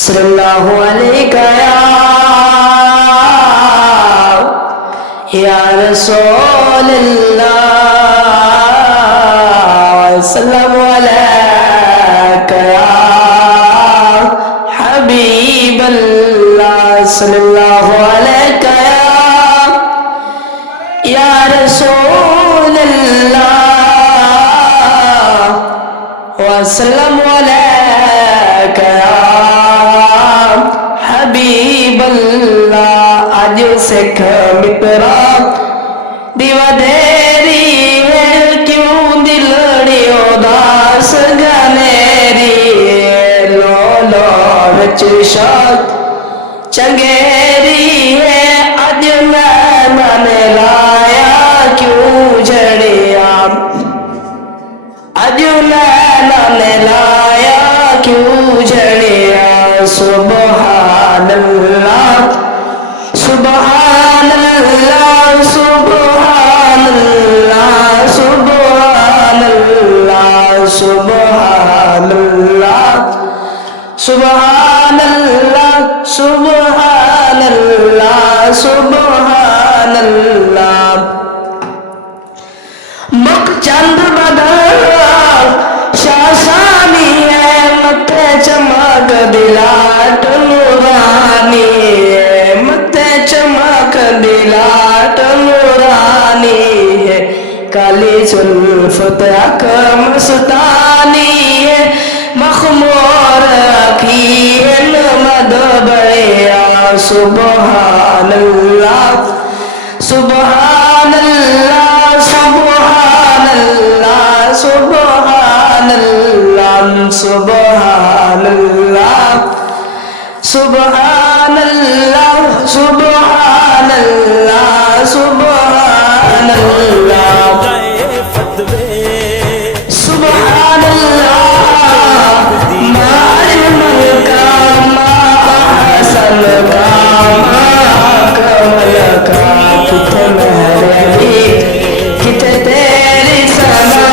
सल्लल्लाहु अलैका या रसूलल्लाह, सल्लल्लाहु अलैका या हबीबल्लाह, सल्लल्लाहु अलैका या रसूलल्लाह, वसल्लम अलैका या हबीबल्लाह। आज सिख मित्रा दी वधेरी है, क्यों दिलड़ी उदास गनेरी, लो लो विच शौक चंगेरी है, अज मन लाया क्यों जड़िया, अज मन लाया क्यों जड़िया। सुबहानल्लाह सुबहानल्लाह सुबहानल्लाह सुबहानल्लाह सुबहानल्लाह सुबहानल्लाह सुबहानल्लाह सुबहानल्लाह। मुख चंद बदल शासानी है, मथे चमक दिलाट नूरानी है, मथे चमक दिलाट नूरानी है, काली जुल्फत अख मस्तानी है, मखमूर अखी मद बड़िया। सुबहानल्लाह सुबहानल्लाह सुबहानल्लाह सुबहानल्लाह सुबहानल्लाह सुबहानल्लाह सुबहानल्लाह सुबहानल्लाह सुबहानल्लाह। माजमल का माहसन का कमल का, किथे महरवी किथे तेरी सना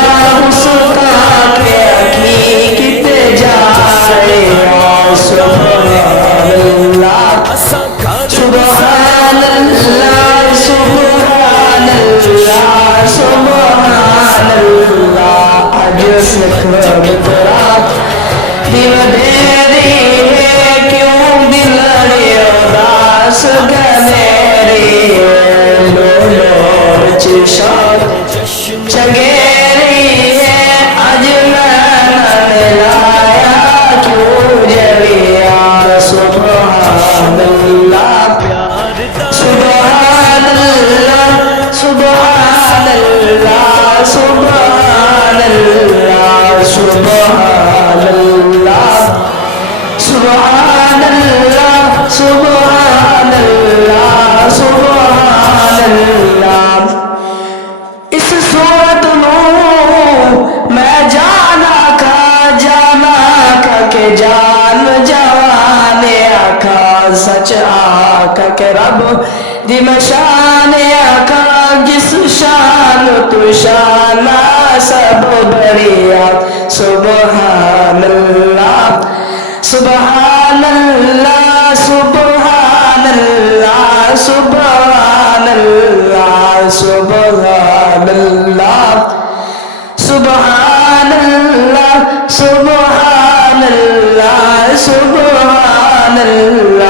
उसका के अखी किथे जाए। सुबहानल्लाह सुबहानल्लाह सुबहानल्लाह सुबहानल्लाह। आज सिख मित्रा दी वधेरी है, क्यों दिलड़ी उदास गनेरी, लो लो विच शौक चंगेरी है, अज मन लाया क्यों जड़िया। सुबहानल्लाह सुबहानल्लाह सुबहानल्लाह सुबहानल्लाह सुबहानल्लाह सुबहानल्लाह सुबहानल्लाह सुबहानल्लाह। इस सूरत नूं मैं जाना खा के जान जवान आखा, सच आखा के रब दी मशान आखा, जिस शान तू शाना सब बढ़िया। सुबहानल्लाह सुबहानल्लाह सुबहानल्लाह सुबहानल्लाह सुबहानल्लाह सुबहानल्लाह सुबहानल्लाह सुबहानल्लाह